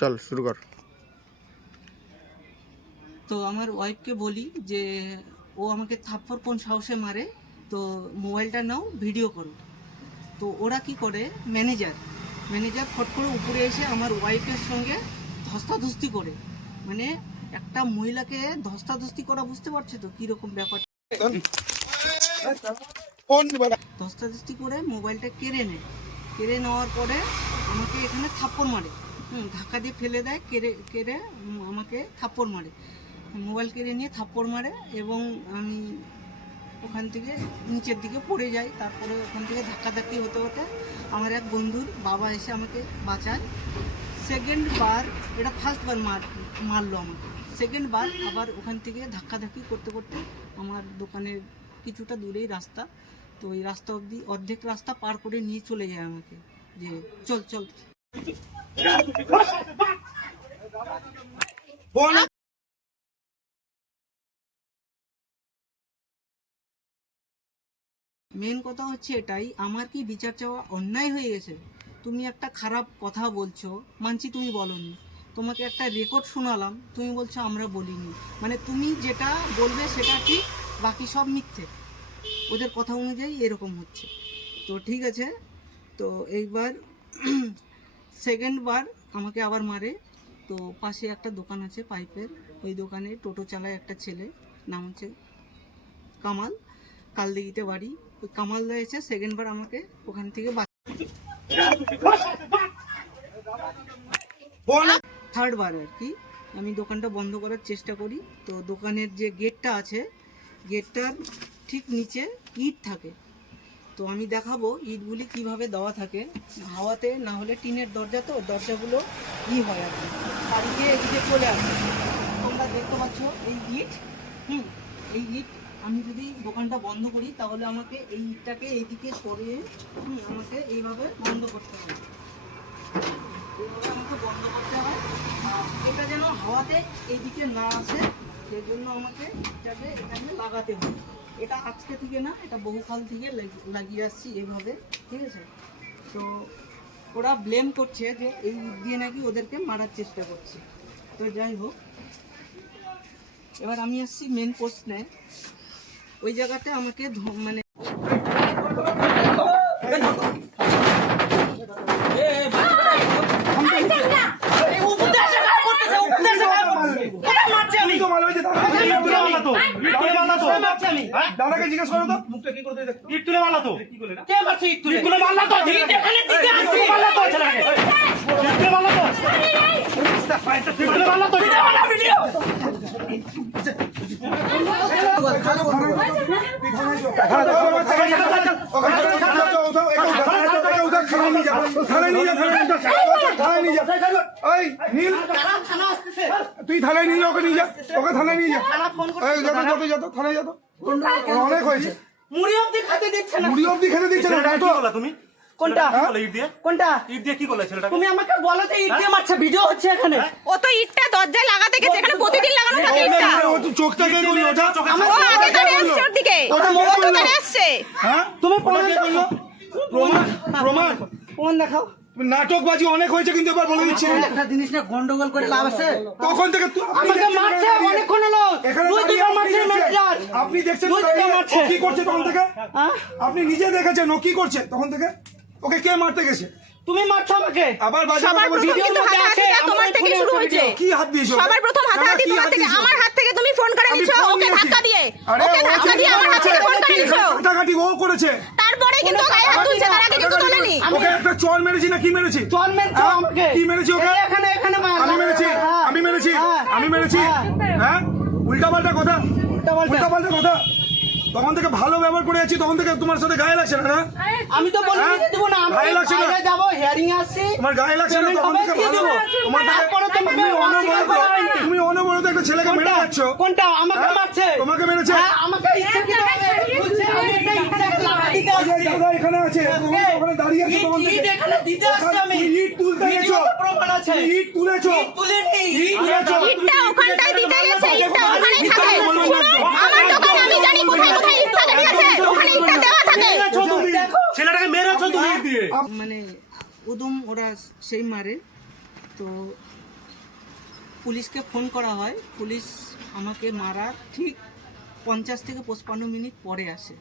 চল শুরু কর। তো আমার ওয়াইফকে বলি যে ও আমাকে থাপ্পড় কোন সাহসে মারে, তো মোবাইলটা নাও ভিডিও করো। তো ওরা কি করে, ম্যানেজার ফট করে উপরে এসে আমার ওয়াইফের সঙ্গে ধস্তাধস্তি করে, মানে একটা মহিলাকে ধস্তাধস্তি করা, বুঝতে পারছো তো কীরকম ব্যাপার। ধস্তাধস্তি করে মোবাইলটা কেড়ে নেওয়ার পরে আমাকে এখানে থাপ্পড় মারে, ধাক্কা দিয়ে ফেলে দেয়, কেড়ে আমাকে থাপ্পড় মারে, মোবাইল কেড়ে নিয়ে থাপ্পড় মারে এবং আমি ওখান থেকে নিচের দিকে পড়ে যাই। তারপরে ওখান থেকে ধাক্কাধাক্কি হতে হতে আমার এক বন্ধুর বাবা এসে আমাকে বাঁচায়। সেকেন্ড বার, এটা ফার্স্ট বার মারলো আমাকে, সেকেন্ড বার আবার ওখান থেকে ধাক্কাধাক্কি করতে করতে আমার দোকানের কিছুটা দূরেই রাস্তা, তো ওই রাস্তা অবধি অর্ধেক রাস্তা পার করে নিয়ে চলে যায় আমাকে, যে চল চল। মেন কথা হচ্ছে এটাই, আমার কি বিচার চাওয়া অন্যায় হয়ে গেছে? তুমি একটা খারাপ কথা বলছো, মানছি তুমি বলনি, তোমাকে একটা রেকর্ড শোনালাম, তুমি বলছো আমরা বলিনি, মানে তুমি যেটা বলবে সেটা ঠিক, বাকি সব মিথ্যে, ওদের কথা অনুযায়ী এরকম হচ্ছে। তো ঠিক আছে, তো এইবার সেকেন্ড বার আমাকে আবার মারে। তো পাশে একটা দোকান আছে পাইপের, ওই দোকানে টোটো চালায় একটা ছেলে, নাম হচ্ছে কামাল, কালদিঘিতে বাড়ি। ওই কামালদা এসে সেকেন্ড বার আমাকে ওখান থেকে থার্ড বার আর কি আমি দোকানটা বন্ধ করার চেষ্টা করি। তো দোকানের যে গেটটা আছে, গেটটার ঠিক নিচে ইট থাকে, তো আমি দেখাবো ইটগুলি কিভাবে দেওয়া থাকে, হাওয়াতে না হলে টিনের দরজা, তো দরজাগুলো হয় আর কি, বাড়িতে এদিকে চলে আসে। তোমরা দেখতে পাচ্ছ এই ইট, এই ইট আমি যদি দোকানটা বন্ধ করি তাহলে আমাকে এই ইটটাকে এইদিকে সরিয়ে আমাকে এইভাবে বন্ধ করতে হবে, এইভাবে আমাকে বন্ধ করতে হয়। এটা যেন হাওয়াতে এইদিকে না আসে, সেই জন্য আমাকে এটাকে এখানে লাগাতে হবে। এটা আজকে থেকে না, এটা বহুকাল থেকে লাগিয়ে আসছি এইভাবে, ঠিক আছে। তো ওরা ব্লেম করছে যে এই ইট দিয়ে নাকি ওদেরকে মারার চেষ্টা করছে। তো যাই হোক, এবার আমি আসছি মেন প্রশ্নে। ওই জায়গাটা আমাকে মানে দাদাকে জিজ্ঞেস করো তো, মুখটা কি করতে ইট তুলে মারলা তো, কে মারছে? ইট তুলে মারলা তো, ইট এখানে দিকে আসছে, মারলা তো ছেলেকে, ইট তুলে মারলা তো, ইট তুলে মারলা তো, এটা ভিডিও। তুই থানায় নিয়ে যা, ওকে নিয়ে যা, ওকে থানায় নিয়ে যা, থানায় যা। অনেক হয়েছে, মুড়ি অবধি খেতে দিচ্ছে না। তুমি কোনটা ইট দিয়ে, কোনটা ইট দিয়ে কি করলে ছেলেটা? তুমি আমাকে বলো যে ইট দিয়ে মারছে, ভিডিও হচ্ছে এখানে। ও তো ইটটা দরজায় লাগাতে গেছে, এখানে প্রতিদিন লাগানো থাকে ইটটা। ও তো চোখটা কে বলি, ওটা আমার আগে কানে আসছে ওর দিকে, ওটা মোবাইল তো কানে আসছে। হ্যাঁ তুমি প্রমাণ দেখাও। নাটকবাজি অনেক হয়েছে, কিন্তু এবার বলে দিচ্ছি একটা জিনিস না, গন্ডগোল করে লাভ আছে। তখন থেকে আমাকে মারছে অনেকক্ষণ হলো, আপনি দেখছেন কি করছে তখন থেকে? আপনি নিজে দেখেছেন ও কি করছে তখন থেকে? ওকে কে মারতে গেছে? তুমি মারছো আমাকে। আবার সবার প্রথম কিন্তু হাতাহাতি তোমার থেকে শুরু হয়েছে। কি হাত দিয়েছো? সবার প্রথম হাতাহাতি তোমার থেকে, আমার হাত থেকে তুমি ফোন করে নিছো, ওকে ধাক্কা দিয়ে আমার হাত থেকে ফোন করে নিছো। কাটাকাটি ও করেছে, তারপরে কিন্তু গায়ে হাত তুলছে, তার আগে কিন্তু তোলেনি। ওকে একটা চড় মেরেছি না কি মেরেছি? চড় মেরেছো আমাকে। কি মেরেছি ওকে? এখানে আমি মেরেছি। হ্যাঁ উল্টাপাল্টা কথা। তখন থেকে ভালো ব্যবহার করে আছি, তখন থেকে তোমার সাথে গায়ে লাগছে না? আমি তো বলি দেব না, আমি বাইরে যাব, হিয়ারিং এ আসছি, তোমার গায়ে লাগছে না? তখন থেকে ভালো, তোমার তারপরে তুমি অনবরত একটা ছেলেকে মেরে যাচ্ছ। কোনটা আমাকে মারছে? তোমাকে মেরেছে, আমাকে ইচ্ছা কি বলছে? আমি এটা দিতে আসছি, দাদা এখানে আছে, ওখানে দাঁড়িয়ে আছে, তখন থেকে এখানে দিতে আসছি আমি। ইট তুলতে গেছো, প্রমাণ আছে। ইট তুলেছো? তুলিনি, ইটটা ওখানটায় দিতে গেছে, ইটটা ওখানেই থাকে। আমার দোকান আমি জানি কোথায় ইট থাকে, ঠিক আছে? ওখানে ইটটা দেওয়া থাকে। ছেলেটাকে মেরেছো তুমি ইট দিয়ে, মানে উদম ওরা সেই মারে। তো পুলিশকে ফোন করা হয়, পুলিশ আমাকে মারার ঠিক 50 থেকে 55 মিনিট পরে আসে।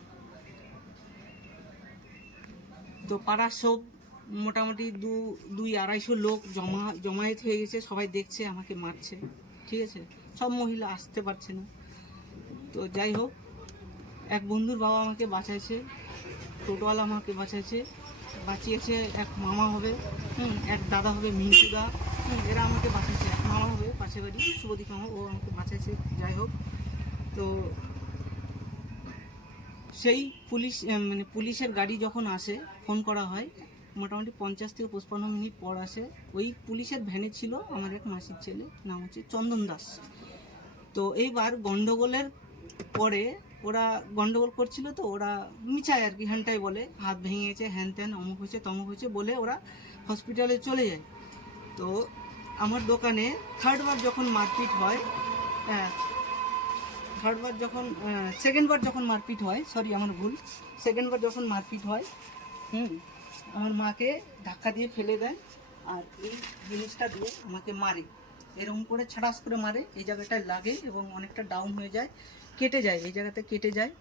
তো পাড়ার সব মোটামুটি 200-250 লোক জমায়েত হয়ে গেছে, সবাই দেখছে আমাকে মারছে, ঠিক আছে। সব মহিলা আসতে পারছে না। তো যাই হোক, এক বন্ধুর বাবা আমাকে বাঁচাইছে, টোটোওয়ালা আমাকে বাঁচিয়েছে, এক মামা হবে, এক দাদা হবে মিন্টুদা, এরা আমাকে বাঁচাইছে, এক মামা হবে পাশে বাড়ি শুভদীপ মামা, ও আমাকে বাঁচাইছে। যাই হোক, তো সেই পুলিশের গাড়ি যখন আসে, ফোন করা হয়, মোটামুটি 50 থেকে 55 মিনিট পর আসে। ওই পুলিশের ভ্যানে ছিল আমার এক মাসির ছেলে, নাম হচ্ছে চন্দন দাস। তো এইবার গন্ডগোলের পরে ওরা গন্ডগোল করছিল, তো ওরা মিছায় আর কি, হ্যানটাই বলে হাত ভেঙে গেছে, হ্যান ত্যান, অমুক হয়েছে তমুক হয়েছে বলে ওরা হসপিটালে চলে যায়। তো আমার দোকানে সেকেন্ডবার যখন মারপিট হয়, আমার মাকে ধাক্কা দিয়ে ফেলে দেয় আর এই জিনিসটা দিয়ে আমাকে মারে, এরকম করে ছাড়াস করে মারে, এই জায়গাটায় লাগে এবং অনেকটা ডাউন হয়ে যায়, কেটে যায়, এই জায়গাতে কেটে যায়।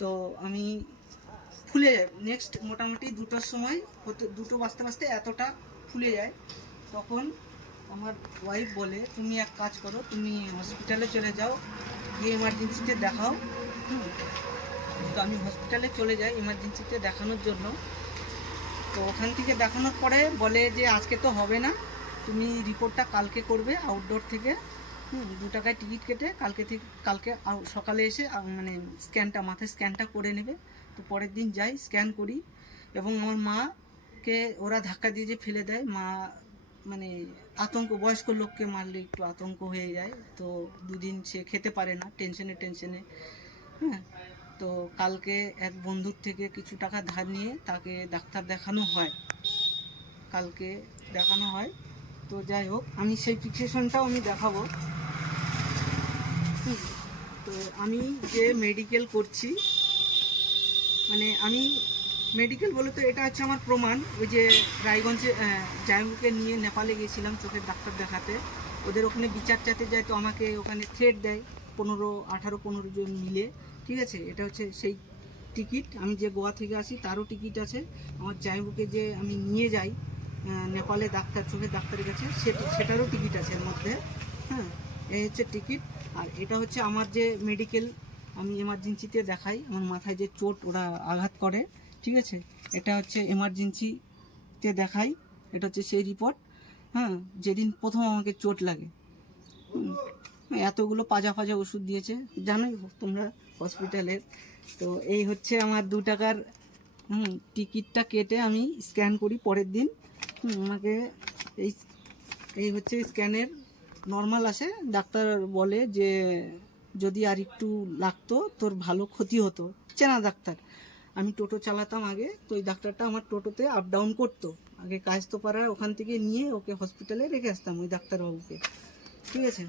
তো আমি ফুলে যায়, নেক্সট মোটামুটি 2টোর সময় হতে 2টো বাজতে এতটা ফুলে যায়। তখন আমার ওয়াইফ বলে, তুমি এক কাজ করো, তুমি হসপিটালে চলে যাও, গিয়ে এমার্জেন্সিতে দেখাও। তো আমি হসপিটালে চলে যাই এমার্জেন্সিতে দেখানোর জন্য। তো ওখান থেকে দেখানোর পরে বলে যে আজকে তো হবে না, তুমি রিপোর্টটা কালকে করবে আউটডোর থেকে, 2 টাকায় টিকিট কেটে কালকে সকালে এসে মানে মাথায় স্ক্যানটা করে নেবে। তো পরের দিন যাই, স্ক্যান করি, এবং আমার মাকে ওরা ধাক্কা দিয়ে যে ফেলে দেয়, মা মানে আতঙ্ক, বয়স্ক লোককে মারলে একটু আতঙ্ক হয়ে যায়। তো 2 দিন সে খেতে পারে না, টেনশনে। তো কালকে এক বন্ধুর থেকে কিছু টাকা ধার নিয়ে তাকে ডাক্তার দেখানো হয়। তো যাই হোক, আমি সেই ফিক্সেশনটাও আমি দেখাবো। তো আমি যে মেডিকেল করছি, মানে আমি মেডিকেল বলে তো এটা হচ্ছে আমার প্রমাণ। ওই যে রায়গঞ্জে জায়মুকে নিয়ে নেপালে গিয়েছিলাম চোখের ডাক্তার দেখাতে, ওদের ওখানে বিচার চাইতে যায়, তো আমাকে ওখানে থ্রেট দেয় 15 জন মিলে, ঠিক আছে। এটা হচ্ছে সেই টিকিট, আমি যে গোয়া থেকে আসি তারও টিকিট আছে, আমার জায়মুকে যে আমি নিয়ে যাই নেপালে চোখের ডাক্তারের কাছে, সেটারও টিকিট আছে এর মধ্যে। এই হচ্ছে টিকিট। আর এটা হচ্ছে আমার যে মেডিকেল, আমি এমার্জেন্সিতে দেখাই, আমার মাথায় যে চোট ওরা আঘাত করে, ঠিক আছে, এটা হচ্ছে এমার্জেন্সিতে দেখাই, এটা হচ্ছে সেই রিপোর্ট। যেদিন প্রথম আমাকে চোট লাগে, এতগুলো পাজা ওষুধ দিয়েছে, জানোই তোমরা হসপিটালের। তো এই হচ্ছে আমার 2 টাকার টিকিটটা কেটে আমি স্ক্যান করি পরের দিন। আমাকে এই হচ্ছে স্ক্যানের নর্মাল আসে, ডাক্তার বলে যে যদি আর একটু লাগতো তোর ভালো ক্ষতি হতো, চেনা ডাক্তার। আমি টোটো চালাতাম আগে, তো ওই ডাক্তারটা আমার টোটোতে আপ ডাউন করতো আগে, কায়স্থপাড়ার ওখান থেকে নিয়ে ওকে হসপিটালে রেখে আসতাম ওই ডাক্তারবাবুকে, ঠিক আছে।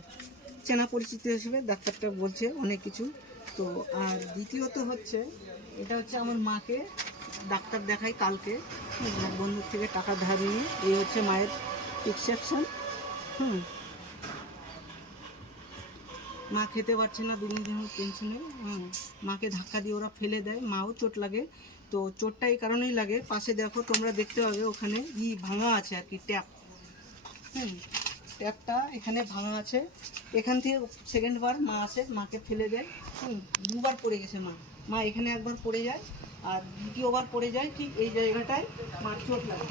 চেনা পরিচিতি হিসেবে ডাক্তারটা বলছে অনেক কিছু। তো আর দ্বিতীয়ত হচ্ছে, এটা হচ্ছে আমার মাকে ডাক্তার দেখাই কালকে, বন্ধুর থেকে টাকা ধার নিয়ে। এই হচ্ছে মায়ের প্রেসক্রিপশন। মা খেতে পারছে না, 2 দিন ধরে টেনশনে, মাকে ধাক্কা দিয়ে ওরা ফেলে দেয়, মাও চোট লাগে। তো চোটটা এই কারণেই লাগে, পাশে দেখো তোমরা দেখতে পাবে ওখানে ভাঙা আছে আর কি, ট্যাপটা এখানে ভাঙা আছে, এখান থেকে সেকেন্ডবার মা আসে, মাকে ফেলে দেয়। 2বার পড়ে গেছে মা এখানে একবার পড়ে যায়, আর দ্বিতীয়বার পড়ে যায় ঠিক এই জায়গাটায় মার চোট লাগে।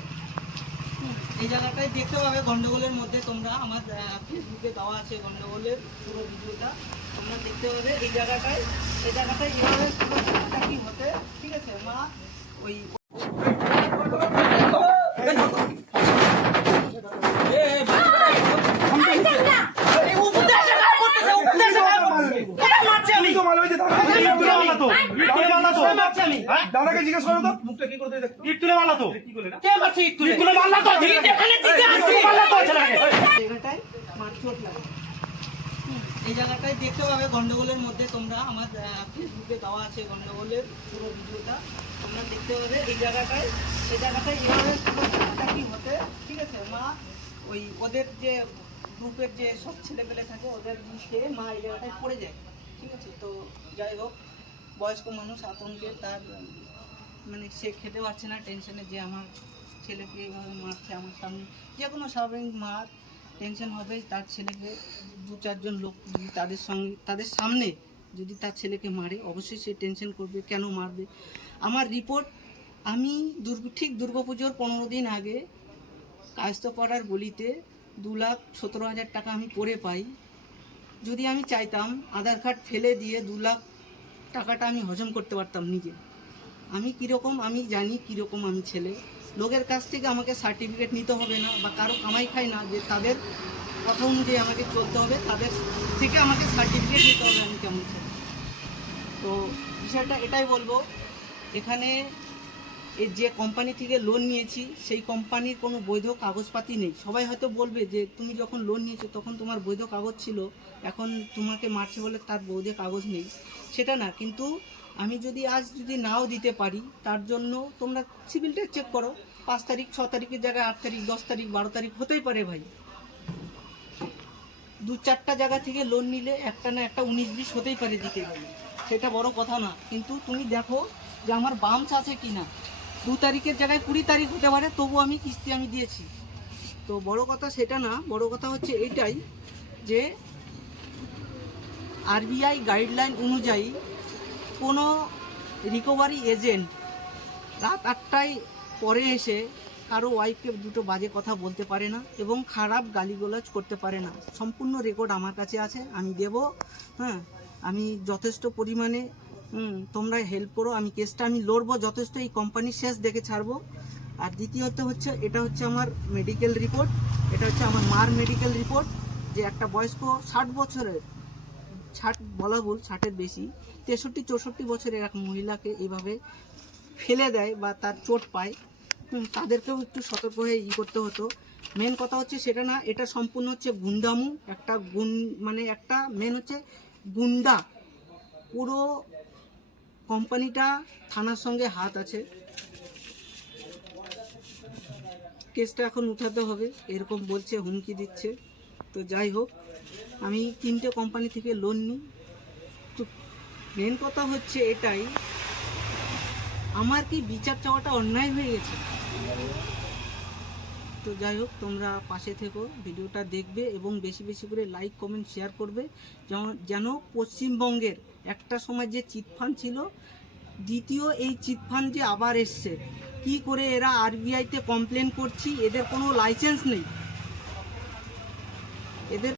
এই জায়গাটায় দেখতে পাবে গন্ডগোলের মধ্যে, তোমরা আমার ফেসবুকে দেওয়া আছে গন্ডগোলের পুরো ভিডিওটা, তোমরা দেখতে পাবে। এই জায়গাটায় এভাবে কি হতে, ঠিক আছে। মা ওই দাদাকে জিজ্ঞেস করো তো, মুখটা কি করতে ইট তুলে মারলা তো, কে মারছে? ইট তুলে মারলা তো, এখানে দিকে আসছে, মারলা তো ছেলেকে। জায়গাটায় মার চোট লাগে, এই জায়গাটায় দেখতে পাবে গন্ডগোলের মধ্যে, তোমরা আমার ফেসবুকে দেওয়া আছে গন্ডগোলের পুরো ভিডিওটা, তোমরা দেখতে পাবে। এই জায়গাটায় এভাবে কি হতে, ঠিক আছে। মা ওই ওদের যে গ্রুপের যে সব ছেলেপেলে থাকে ওদের খেয়ে মা এই জায়গাটায় পড়ে যায়, ঠিক আছে। তো যাই হোক, বয়স্ক মানুষ আতঙ্কে তার মানে সে খেতে পারছে না, টেনশনে যে আমার ছেলেকে এইভাবে মারছে আমার সামনে, যে কোনো স্বাভাবিক মার টেনশন হবে। তার ছেলেকে 2-4 জন লোক যদি তাদের সামনে যদি তার ছেলেকে মারে, অবশ্যই সে টেনশন করবে কেন মারবে। আমার রিপোর্ট, আমি ঠিক দুর্গাপুজোর 15 দিন আগে কায়স্থপাড়ার গলিতে 2,17,000 টাকা আমি পড়ে পাই। যদি আমি চাইতাম আধার কার্ড ফেলে দিয়ে 2 লাখ টাকাটা আমি হজম করতে পারতাম নিজে। আমি কীরকম, আমি জানি কীরকম আমি ছেলে। লোকের কাছ থেকে আমাকে সার্টিফিকেট নিতে হবে না, বা কারো কামাই খাই না যে তাদের কথা অনুযায়ী আমাকে চলতে হবে, তাদের থেকে আমাকে সার্টিফিকেট নিতে হবে আমি কেমন ছেলে। তো বিষয়টা এটাই বলবো, এখানে যে কোম্পানি থেকে লোন নিয়েছি সেই কোম্পানির কোনো বৈধ কাগজপাতি নেই। সবাই হয়তো বলবে যে তুমি যখন লোন নিয়েছো তখন তোমার বৈধ কাগজ ছিল, এখন তোমাকে মারছে বলে তার বৈধ কাগজ নেই, সেটা না। কিন্তু আমি যদি নাও দিতে পারি, তার জন্য তোমরা সিভিলটা চেক করো। 5 তারিখ 6 তারিখের জায়গায় 8 তারিখ 10 তারিখ 12 তারিখ হতেই পারে ভাই। 2-4টা জায়গা থেকে লোন নিলে একটা না একটা 19-20 হতেই পারে দিতে গেলে, সেটা বড় কথা না। কিন্তু তুমি দেখো যে আমার বামস আছে কি না। 2 তারিখের জায়গায় 20 তারিখ হতে পারে, তবু আমি কিস্তি আমি দিয়েছি। তো বড় কথা সেটা না, বড় কথা হচ্ছে এইটাই যে আরবিআই গাইডলাইন অনুযায়ী কোনো রিকভারি এজেন্ট রাত 8টায় পরে এসে কারো ওয়াইফকে দুটো বাজে কথা বলতে পারে না এবং খারাপ গালিগালাজ করতে পারে না। সম্পূর্ণ রেকর্ড আমার কাছে আছে, আমি দেব। হ্যাঁ, আমি যথেষ্ট পরিমাণে তোমরা হেল্প করো, আমি কেসটা আমি লড়বো যথেষ্ট, এই কোম্পানির শেষ দেখে ছাড়বো। আর দ্বিতীয়ত হচ্ছে, এটা হচ্ছে আমার মেডিকেল রিপোর্ট, এটা হচ্ছে আমার মার মেডিকেল রিপোর্ট, যে একটা বয়স্ক 60 বছরের, 60 বলা ভুল, 60-এর বেশি, 63-64 বছরের এক মহিলাকে এইভাবে ফেলে দেয় বা তার চোট পায়, তাদেরকেও একটু সতর্ক হয়ে করতে হতো। মেন কথা হচ্ছে সেটা না, এটা সম্পূর্ণ হচ্ছে গুন্ডামু, একটা একটা মেন হচ্ছে গুন্ডা। পুরো কোম্পানিটা থানার সঙ্গে হাত আছে, কেসটা এখন উঠাতে হবে এরকম বলছে, হুমকি দিচ্ছে। তো যাই হোক, আমি 3টে কোম্পানি থেকে লোন নিই। তো মেন কথা হচ্ছে এটাই, আমার কি বিচার চাওয়াটা অন্যায় হয়ে গেছে? তো যাই হোক, তোমরা পাশে থেকো, ভিডিওটা দেখবে এবং বেশি বেশি করে লাইক কমেন্ট শেয়ার করবে, যেন পশ্চিমবঙ্গের একটা সময় যে চিটফান্ড ছিল, দ্বিতীয় এই চিটফান্ড যে আবার এসছে, কি করে এরা আরবিআইতে কমপ্লেন করছি, এদের কোনো লাইসেন্স নেই, এদের